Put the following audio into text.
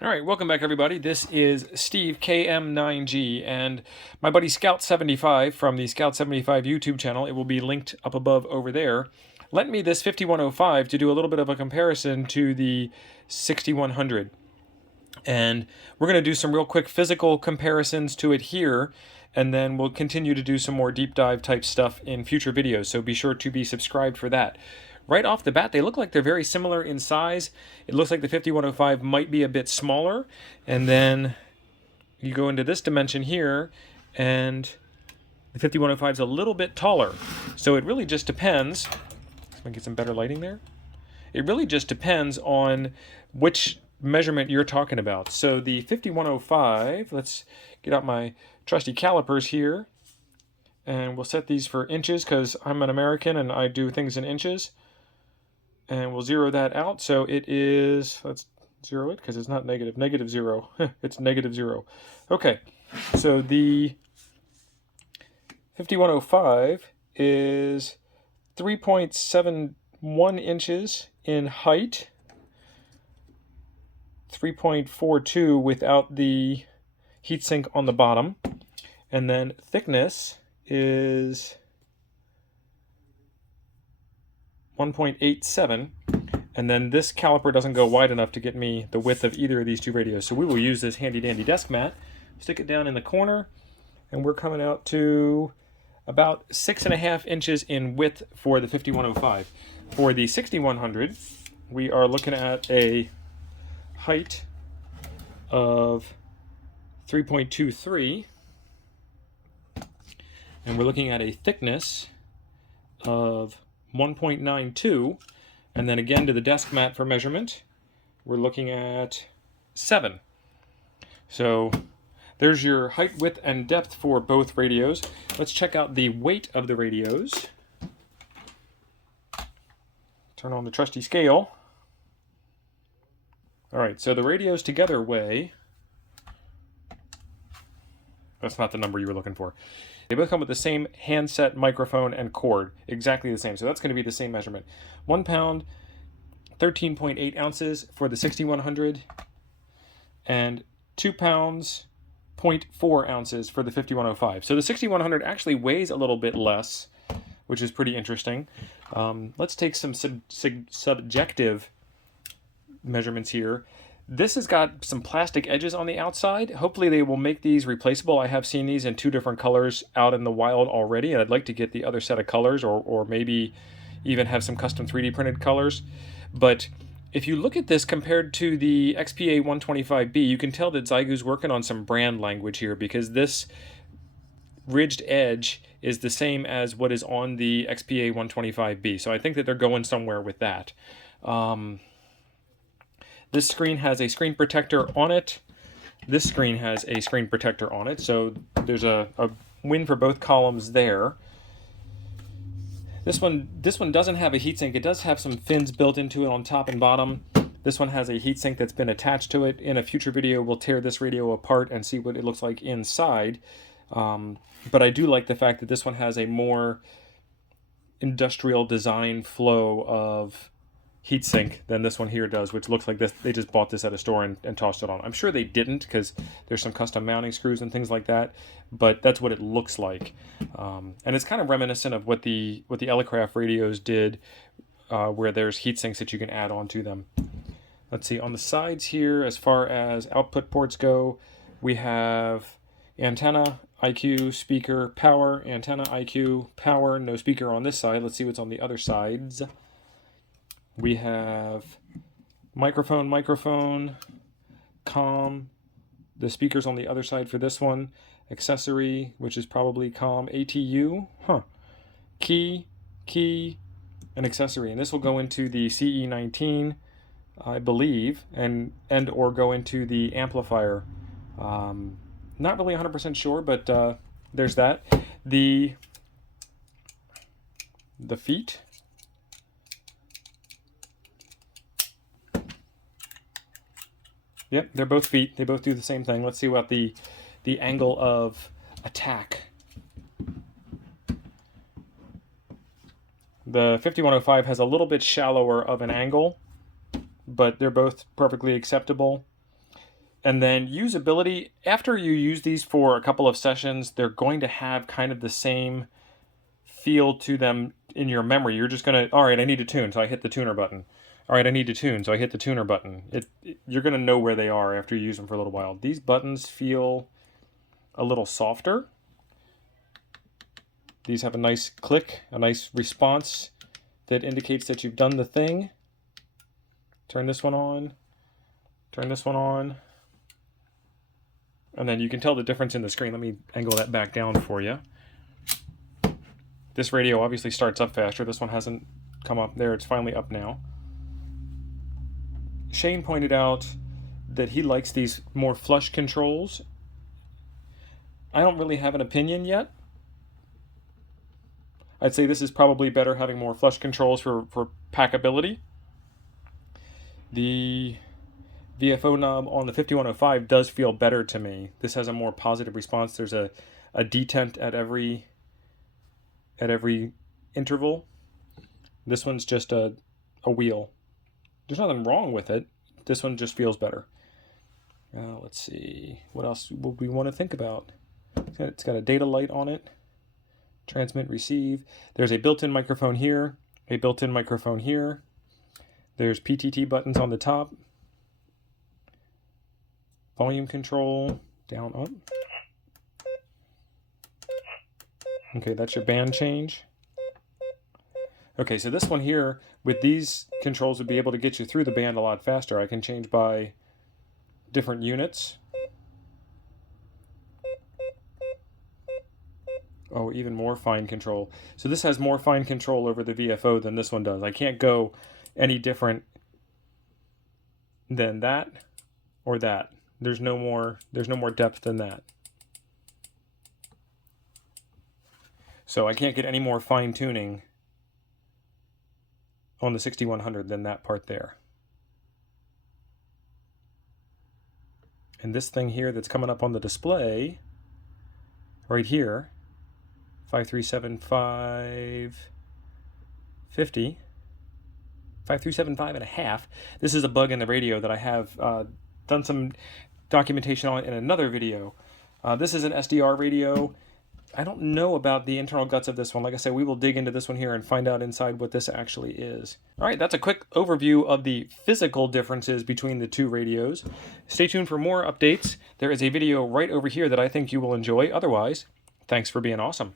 All right, welcome back, everybody. This is Steve KM9G and my buddy Scout75 from the Scout75 YouTube channel. It will be linked up above over there. Lent me this 5105 to do a little bit of a comparison to the 6100. And we're going to do some real quick physical comparisons to it here, and then we'll continue to do some more deep dive type stuff in future videos, so be sure to be subscribed for that. Right off the bat, they look like they're very similar in size. It looks like the 5105 might be a bit smaller, and then you go into this dimension here, and the 5105 is a little bit taller. So it really just depends. Let's get some better lighting there. It really just depends on which measurement you're talking about. So the 5105, let's get out my trusty calipers here, and we'll set these for inches because I'm an American and I do things in inches. And we'll zero that out. So it is, let's zero it because it's not negative. Negative 0. It's negative 0. Okay, so the 5105 is 3.71 inches in height, 3.42 without the heatsink on the bottom, and then thickness is 1.87, and then this caliper doesn't go wide enough to get me the width of either of these two radios, so we will use this handy dandy desk mat, stick it down in the corner, and we're coming out to about 6.5 inches in width for the 5105. For the 6100, we are looking at a height of 3.23, and we're looking at a thickness of 1.92, and then again to the desk mat for measurement, we're looking at 7. So there's your height, width, and depth for both radios. Let's check out the weight of the radios. Turn on the trusty scale. All right, so the radios together weigh, that's not the number you were looking for. They both come with the same handset, microphone, and cord. Exactly the same. So that's going to be the same measurement. 1 pound, 13.8 ounces for the 6100, and 2 pounds, 0.4 ounces for the 5105. So the 6100 actually weighs a little bit less, which is pretty interesting. Let's take some subjective measurements here. This has got some plastic edges on the outside. Hopefully they will make these replaceable. I have seen these in 2 different colors out in the wild already, and I'd like to get the other set of colors, or maybe even have some custom 3D printed colors. But if you look at this compared to the XPA 125B, you can tell that Xiegoo's working on some brand language here, because this ridged edge is the same as what is on the XPA 125B. So I think that they're going somewhere with that. This screen has a screen protector on it. This screen has a screen protector on it, so there's a win for both columns there. This one doesn't have a heatsink. It does have some fins built into it on top and bottom. This one has a heatsink that's been attached to it. In a future video, we'll tear this radio apart and see what it looks like inside. But I do like the fact that this one has a more industrial design flow of heatsink than this one here does, which looks like this. They just bought this at a store and tossed it on. I'm sure they didn't, because there's some custom mounting screws and things like that, but that's what it looks like. And it's kind of reminiscent of what the Elecraft radios did, where there's heatsinks that you can add on to them. Let's see, on the sides here, as far as output ports go, we have antenna, IQ, speaker, power, antenna, IQ, power, no speaker on this side. Let's see what's on the other sides. We have microphone, comm, the speakers on the other side for this one, accessory, which is probably comm, ATU, key, and accessory. And this will go into the CE19, I believe, and or go into the amplifier. Not really 100% sure, but there's that. The feet. Yep, they're both feet. They both do the same thing. Let's see what the angle of attack. The 5105 has a little bit shallower of an angle, but they're both perfectly acceptable. And then usability, after you use these for a couple of sessions, they're going to have kind of the same feel to them in your memory. You're just going to, all right, I need to tune, so I hit the tuner button. All right, I need to tune, so I hit the tuner button. You're going to know where they are after you use them for a little while. These buttons feel a little softer. These have a nice click, a nice response that indicates that you've done the thing. Turn this one on, turn this one on. And then you can tell the difference in the screen. Let me angle that back down for you. This radio obviously starts up faster. This one hasn't come up there. It's finally up now. Shane pointed out that he likes these more flush controls. I don't really have an opinion yet. I'd say this is probably better having more flush controls for packability. The VFO knob on the 5105 does feel better to me. This has a more positive response. There's a detent at every interval. This one's just a wheel. There's nothing wrong with it. This one just feels better. Let's see. What else would we want to think about? It's got a data light on it. Transmit, receive. There's a built-in microphone here. A built-in microphone here. There's PTT buttons on the top. Volume control, down, up. Okay, that's your band change. Okay, so this one here, with these controls, would be able to get you through the band a lot faster. I can change by different units. Oh, even more fine control. So this has more fine control over the VFO than this one does. I can't go any different than that or that. There's no more depth than that. So I can't get any more fine tuning on the 6100 than that part there. And this thing here that's coming up on the display right here, 537550, 5375 and a half. This is a bug in the radio that I have done some documentation on in another video. This is an SDR radio. I don't know about the internal guts of this one. Like I said, we will dig into this one here and find out inside what this actually is. All right, that's a quick overview of the physical differences between the two radios. Stay tuned for more updates. There is a video right over here that I think you will enjoy. Otherwise, thanks for being awesome.